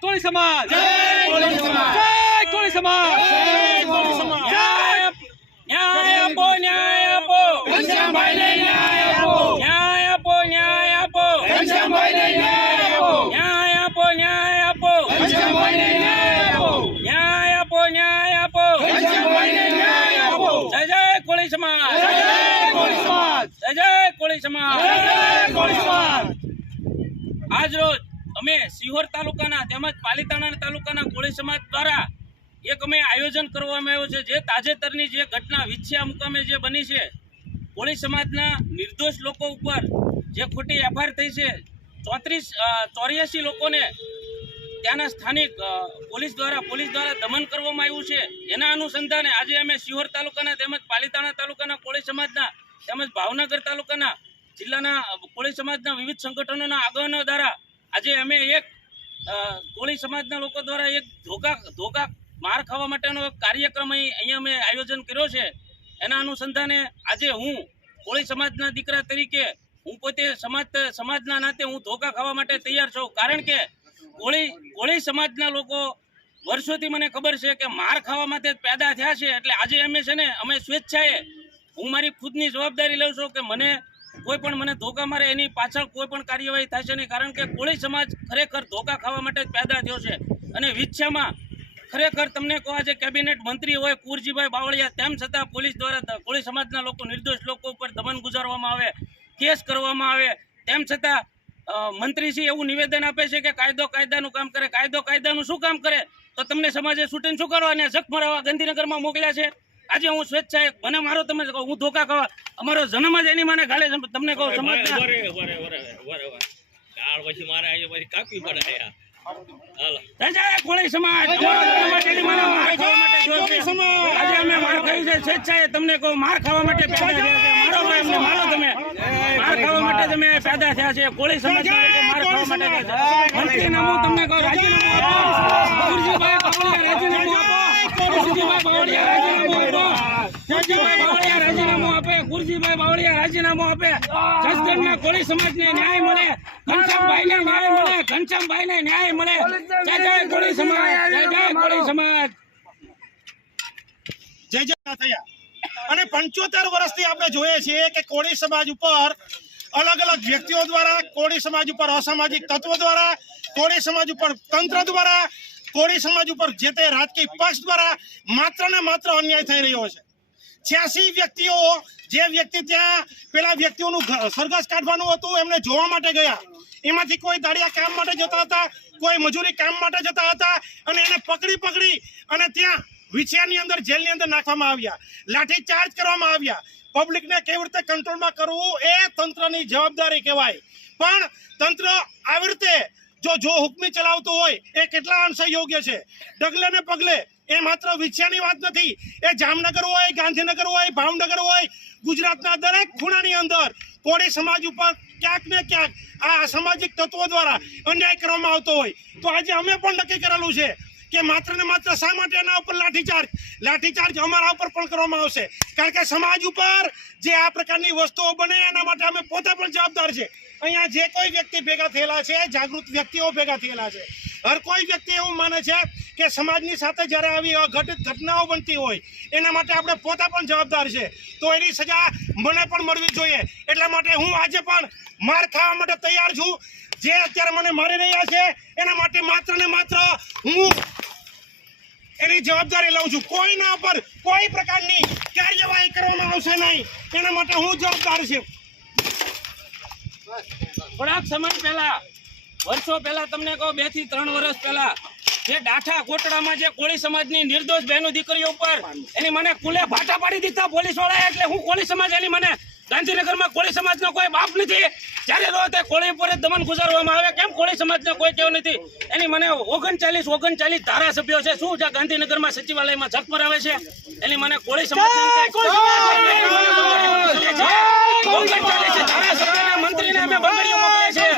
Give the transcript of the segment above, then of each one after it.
કોળી સમાજ જય કોળી સમાજ. જય કોળી સમાજ જય કોળી સમાજ. જય ન્યાય આપો ન્યાય આપો ઘનશ્યામભાઈને ન્યાય આપો. ન્યાય આપો ન્યાય આપો ઘનશ્યામભાઈને ન્યાય આપો. ન્યાય આપો ન્યાય આપો ઘનશ્યામભાઈને ન્યાય આપો. ન્યાય આપો ન્યાય આપો ઘનશ્યામભાઈને ન્યાય આપો. જય જય કોળી સમાજ જય કોળી સમાજ. જય જય કોળી સમાજ જય કોળી સમાજ. આજ રોજ અમે સિહોર તાલુકાના તેમજ પાલીતાણા તાલુકાના કોળી સમાજ દ્વારા એક અમે આયોજન કરવામાં આવ્યું છે. જે તાજેતરની જે ઘટના વિછ્યા મુકામે જે બની છે, કોળી સમાજના નિર્દોષ લોકો ઉપર જે ખોટી એફઆઈઆર થઈ છે, ચોત્રીસ ચોર્યાસી લોકોને ત્યાંના સ્થાનિક પોલીસ દ્વારા પોલીસ દ્વારા દમન કરવામાં આવ્યું છે. એના અનુસંધાને આજે અમે સિહોર તાલુકાના તેમજ પાલીતાણા તાલુકાના કોળી સમાજના તેમજ ભાવનગર તાલુકાના જિલ્લાના કોળી સમાજના વિવિધ સંગઠનોના આગેવાનો દ્વારા આજે અમે એક કોળી સમાજના લોકો દ્વારા એક ધોકા ધોકા માર ખાવા માટેનો કાર્યક્રમ અહીં, અહીંયા અમે આયોજન કર્યો છે. એના અનુસંધાને આજે હું, કોળી સમાજના દીકરા તરીકે, હું પોતે સમાજ, સમાજના નાતે હું ધોકા ખાવા માટે તૈયાર છું. કારણ કે કોળી કોળી સમાજના લોકો વર્ષોથી મને ખબર છે કે માર ખાવા માટે પેદા થયા છે. એટલે આજે અમે છે ને, અમે સ્વેચ્છાએ હું મારી ખુદની જવાબદારી લઉં છું કે મને કોઈ પણ મને ધોકા મારે, એની પાછળ કોઈ પણ કાર્યવાહી થશે નહીં. કારણ કે કોળી સમાજ ખરેખર ધોકા ખાવા માટે જ પેદા થયો છે. અને વિચ્છામાં ખરેખર તમને કહો, આજે કેબિનેટ મંત્રી હોય, કુરજીભાઈ બાવળિયા, તેમ છતાં પોલીસ દ્વારા કોળી સમાજના લોકો, નિર્દોષ લોકો ઉપર દમન ગુજારવામાં આવે, કેસ કરવામાં આવે, તેમ છતાં મંત્રીશ્રી એવું નિવેદન આપે છે કે કાયદો કાયદાનું કામ કરે. કાયદો કાયદાનું શું કામ કરે? તો તમને સમાજે શૂટિંગ શું કરવા અને જખ મરાવા ગાંધીનગરમાં મોકલ્યા છે. આજે હું સ્વેચ્છાએ મને મારો તમે કહો હું ધોકા કહો અમારો જન્મ જ એની મને ગાલે તમને કહું ગાળ પછી મારે પછી પડે સમાજ. અમારો જન્મ જ એની મને માર ખાવા માટે જોયો છે. આજે અમે માર ખાઈ છે સ્વેચ્છાએ તમને કહું માર ખાવા માટે મારો ભાઈ અમને મારો તમે. માર ખાવા માટે તમે પેદા થયા છે. કોળી સમાજ માર ખાવા માટે તમને કહું રાજીનામું બાવળિયા રાજીનામું ગુરજીભાઈ બાવળિયા, રાજીનામું અને પંચોતેર વર્ષથી આપણે જોઈએ છીએ કે કોળી સમાજ ઉપર અલગ અલગ વ્યક્તિઓ દ્વારા, કોળી સમાજ ઉપર અસામાજિક તત્વો દ્વારા, કોળી સમાજ ઉપર તંત્ર દ્વારા, કોળી સમાજ ઉપર જે તે રાજકીય પક્ષ દ્વારા માત્ર ને માત્ર અન્યાય થઈ રહ્યો છે. છ્યાસી વ્યક્તિઓ જે વ્યક્તિ ત્યાં પેલા વ્યક્તિઓનું સરઘસ કાઢવાનું હતું, એમને જોવા માટે ગયા. એમાંથી કોઈ દાડિયા કામ માટે જતા હતા, કોઈ મજૂરી કામ માટે જતા હતા, અને એને પકડી પકડી અને ત્યાં વિછિયાની અંદર જેલની અંદર નાખવામાં આવ્યા. લાઠી ચાર્જ કરવામાં આવ્યા. પબ્લિકને કેવી રીતે કંટ્રોલમાં કરવું એ તંત્રની જવાબદારી કહેવાય. પણ તંત્ર આવી રીતે જો જો હુકમી ચલાવતું હોય, એ કેટલા અંશે યોગ્ય છે? ડગલે ને પગલે એ માત્ર વિછિયાની વાત નથી. એ જામનગર હોય, ગાંધીનગર હોય, ભાવનગર હોય, ગુજરાતના દરેક ખૂણાની અંદર કોળી સમાજ ઉપર ક્યાંક ને ક્યાંક આ અસામાજિક તત્વો દ્વારા અન્યાય કરવામાં આવતો હોય. તો આજે અમે પણ નક્કી કરેલું છે કે માત્ર ને માત્ર શા માટે એના ઉપર લાઠીચાર્જ? લાઠીચાર્જ અમારા ઉપર પણ કરવામાં આવશે. કારણ કે સમાજ ઉપર જે આ પ્રકારની વસ્તુઓ બને, એના માટે અમે પોતે પણ જવાબદાર છે. અહીંયા જે કોઈ વ્યક્તિ ભેગા થયેલા છે, જાગૃત વ્યક્તિઓ ભેગા થયેલા છે. હર કોઈ વ્યક્તિ એવું માને છે કે સમાજની સાથે જ્યારે આવી અઘટિત ઘટનાઓ બનતી હોય, એના માટે આપણે પોતે પણ જવાબદાર છે. તો એની સજા મને પણ મળવી જોઈએ. એટલા માટે હું આજે પણ માર ખાવા માટે તૈયાર છું. જે અત્યારે મને મારી રહ્યા છે, એના માટે માત્ર ને માત્ર હું એની જવાબદારી લઉં છું. કોઈના ઉપર કોઈ પ્રકારની કાર્યવાહી કરવામાં આવશે નહીં. એના માટે હું જવાબદાર છું. થોડાક સમય પહેલા, વર્ષો પહેલા તમને કહો, બેથી ત્રણ વર્ષ પહેલા, જે ડાઠા કોટડામાં જે કોળી સમાજની નિર્દોષ બહેનો દીકરીઓ ઉપર એની મને કુલે ભાટા પાડી દીધા પોલીસવાળા એટલે હું કોળી સમાજ, એની મને ગાંધીનગરમાં કોળી સમાજનો કોઈ બાપ નથી. જ્યારે રો તે કોળી ઉપર દમન ગુજારવામાં આવે કેમ કોળી સમાજનો કોઈ કેવું નથી? એની મને ઓગણચાલીસ ઓગણચાલીસ ધારાસભ્યો છે. શું છે ગાંધીનગરમાં સચિવાલયમાં જપ મરાવે છે? એની મને કોળી સમાજ! ઓગણચાલીસ ધારાસભ્યોને મંત્રીને અમે બંગડીઓ મોકલીએ છીએ.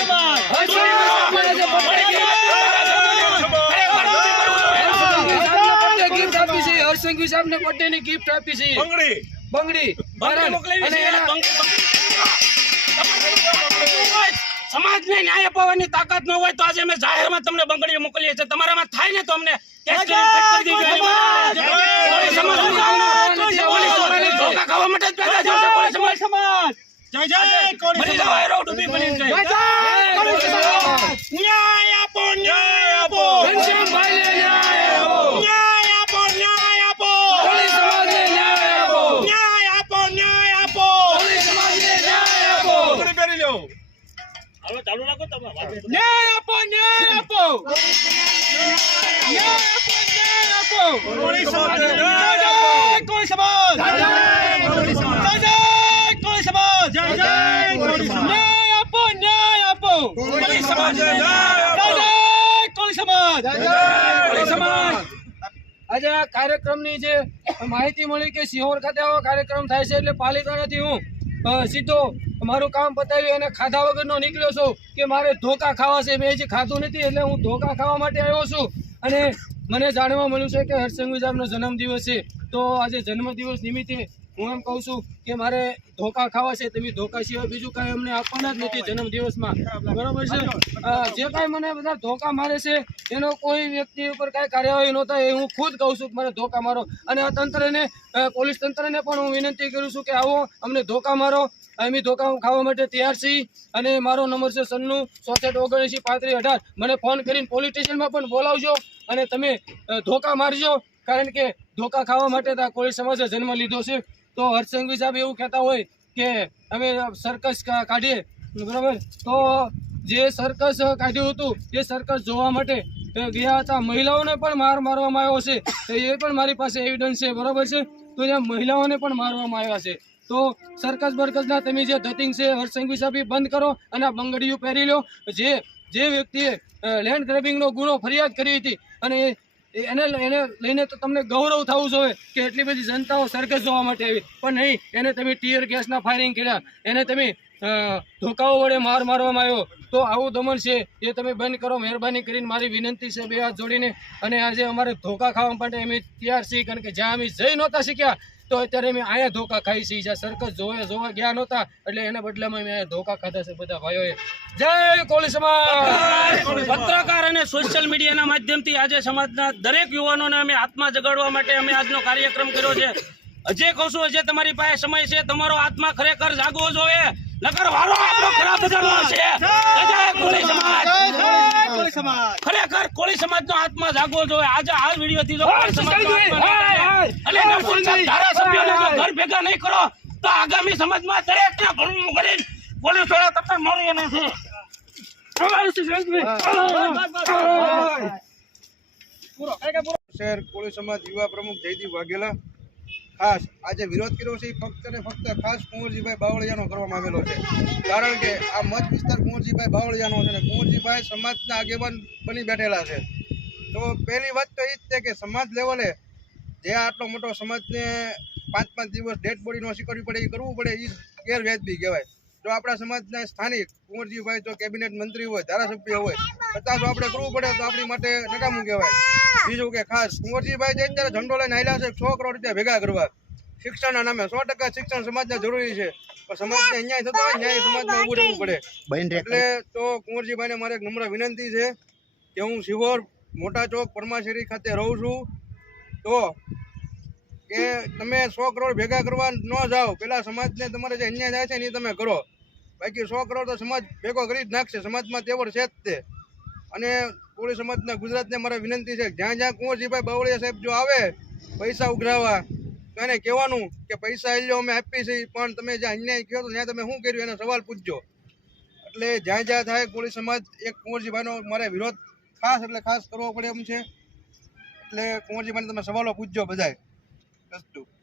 ગિફ્ટ આપી છે હરસિંઘવી સાહેબને બર્થડેની ગિફ્ટ આપી છે બંગડી બંગડી. બંગડી મોકલાવી અને છે. એના- બંગ- બંગ- સમાજને ન્યાય અપાવવાની તાકાત ન હોય તો આજે અમે જાહેરમાં તમને બંગડીઓ મોકલીએ છીએ. તમારામાં થાય ને તો અમને સમાજ ધોકા ખાવા માટે જ પેદા થયો છે. સમાજ. જય જય કોળી સમાજ. ડૂબી બનીને જાય. ન્યાય આપો ન્યાય ન્યાય આપો ન્યાય આપો ન્યાય આપો ન્યાય આપો કોળી સમાજ કોળી સમાજ કોળી સમાજ. સમાજ સમાજ. ન્યાય આપો ન્યાય આપો કોળી સમાજ જય કોળી સમાજ. આજે આ કાર્યક્રમની જે માહિતી મળી કે સિહોર ખાતે આવો કાર્યક્રમ થાય છે એટલે પાલિતાણાથી હું સીધો મારું કામ પતાવ્યું અને ખાધા વગરનો નીકળ્યો છું કે મારે ધોકા ખાવા છે, મેં હજી ખાધું નથી એટલે હું ધોકા ખાવા માટે આવ્યો છું. અને મને જાણવા મળ્યું છે કે હર્ષંઘવી સાહેબનો જન્મદિવસ છે. તો આજે જન્મદિવસ નિમિત્તે હું એમ કહું છું કે મારે ધોકા ખાવા છે તમે ધોકા સિવાય બીજું કાંઈ અમને આપવાના જ નથી જન્મદિવસમાં. બરોબર છે? જે કાંઈ મને બધા ધોકા મારે છે એનો કોઈ વ્યક્તિ ઉપર કાંઈ કાર્યવાહી ન થાય એ હું ખુદ કહું છું મને ધોકા મારો. અને આ તંત્રને પોલીસ તંત્રને પણ હું વિનંતી કરું છું કે આવો, અમને ધોકા મારો. અમે ધોકા ખાવા માટે તૈયાર છીએ. અને મારો નંબર છે સન્નું ચોસઠ ઓગણએંસી પાંત્રીસ અઢાર. મને ફોન કરીને પોલીસ સ્ટેશનમાં પણ બોલાવજો અને તમે ધોકા મારજો. કારણ કે ધોકા ખાવા માટે આ કોળી સમાજે જન્મ લીધો છે. તો હર્ષંઘવી સાહેબ એવું કહેતા હોય કે અમે સર્કસ કાઢીએ, બરાબર? તો જે સર્કસ કાઢ્યું હતું, એ સર્કસ જોવા માટે ગયા હતા. મહિલાઓને પણ માર મારવામાં આવ્યો છે. એ પણ મારી પાસે એવિડન્સ છે, બરાબર છે? તો ત્યાં મહિલાઓને પણ મારવામાં આવ્યા છે. તો સર્કસ બરકસના તમે જે ધતિંગ છે હર્ષંઘવી સાહેબ બંધ કરો અને આ બંગડીઓ પહેરી લો. જે જે વ્યક્તિએ લેન્ડ ગ્રેબિંગનો ગુનો ફરિયાદ કરી હતી અને એને એને લઈને તો તમને ગૌરવ થવું જોઈએ કે એટલી બધી જનતાઓ સરઘસ જોવા માટે આવી. પણ નહીં, એને તમે ટીયર ગેસના ફાયરિંગ કર્યા, એને તમે ધોકાઓ વડે માર મારવામાં આવ્યો. તો આવું દમન છે એ તમે બંધ કરો, મહેરબાની કરીને મારી વિનંતી છે બે હાથ જોડીને. અને આજે અમારે ધોકા ખાવા માટે અમે તૈયાર છીએ, કારણ કે જ્યાં અમે જઈ નહોતા શીખ્યા તો અત્યારે અમે અહીંયા ધોકા ખાઈ છીએ. જ્યાં સરકસ જોવા જોવા ગયા નહોતા, એટલે એના બદલામાં અમે અહીંયા ધોકા ખાધા છે બધા ભાઈઓએ. જય કોળી સમાજ! પત્રકાર અને સોશિયલ મીડિયાના માધ્યમથી આજે સમાજના દરેક યુવાનોને અમે આત્મા જગાડવા માટે અમે આજનો કાર્યક્રમ કર્યો છે. હજે કહું છું, હજે તમારી પાસે સમય છે, તમારો આત્મા ખરેખર જાગવો જોઈએ. નકર વારો આપણો ખરાબ બજારનો છે. જય કોળી સમાજ. ખરેખર કોળી સમાજનો આત્મા જાગવો જોઈએ. આજે આ વિડીયોથી જો કોળી સમાજ અને ધારાસભ્યોને જો ઘર ભેગા નહીં કરો તો આગામી સમાજમાં દરેકને ભણવું કરી પોલીસવાળા તમને મારી નથી શહેર કોળી સમાજ યુવા પ્રમુખ જયદીપ વાઘેલા ખાસ આજે વિરોધ કર્યો છે એ ફક્ત ને ફક્ત ખાસ કુંવરજીભાઈ બાવળિયાનો કરવામાં આવેલો છે. કારણ કે આ મત વિસ્તાર કુંવરજીભાઈ બાવળિયાનો છે ને કુંવરજીભાઈ સમાજના આગેવાન બની બેઠેલા છે. તો પહેલી વાત તો એ જ છે કે સમાજ લેવલે જે આટલો મોટો સમાજને પાંચ પાંચ દિવસ ડેડ બોડી નો કરવી પડે એ કરવું પડે એ ગેરવ્યાજબી કહેવાય. જો આપણા સમાજના સ્થાનિક કુંવરજીભાઈ જો કેબિનેટ મંત્રી હોય ધારાસભ્ય હોય છતાં જો આપણે કરવું પડે તો આપણી માટે નકામું કહેવાય. બીજું કે ખાસ કુંવરજીભાઈ જઈને અત્યારે ઝંડો લઈને આવેલા છે સો કરોડ રૂપિયા ભેગા કરવા. શિક્ષણના નામે સો ટકા શિક્ષણ સમાજને જરૂરી છે. પણ સમાજને અન્યાય થતો હોય ન્યાય સમાજમાં ઊભું રહેવું પડે. એટલે તો કુંવરજીભાઈને મારે એક નમ્ર વિનંતી છે કે હું સિહોર મોટા ચોક પરમાશેરી ખાતે રહું છું. તો કે તમે સો કરોડ ભેગા કરવા ન જાઓ. પેલા સમાજને તમારે જે અન્યાય થાય છે એ તમે કરો. બાકી સો કરોડ તો સમાજ ભેગો કરી જ નાખશે. સમાજમાં તેવડ છે જ તે. અને કોળી સમાજના ગુજરાતને મારે વિનંતી છે, જ્યાં જ્યાં કુંવરજીભાઈ બાવળિયા સાહેબ જો આવે, પૈસા ઉઘરાવવા તો એને કહેવાનું કે પૈસા એ અમે આપી છીએ પણ તમે જ્યાં અન્યાય કહો તો ત્યાં તમે શું કર્યું? એનો સવાલ પૂછજો. એટલે જ્યાં જ્યાં થાય કોળી સમાજ, એક કુંવરજીભાઈનો મારે વિરોધ ખાસ એટલે ખાસ કરવો પડે એમ છે. એટલે કુંવરજીભાઈને તમે સવાલો પૂછજો બધાય. Let's do it.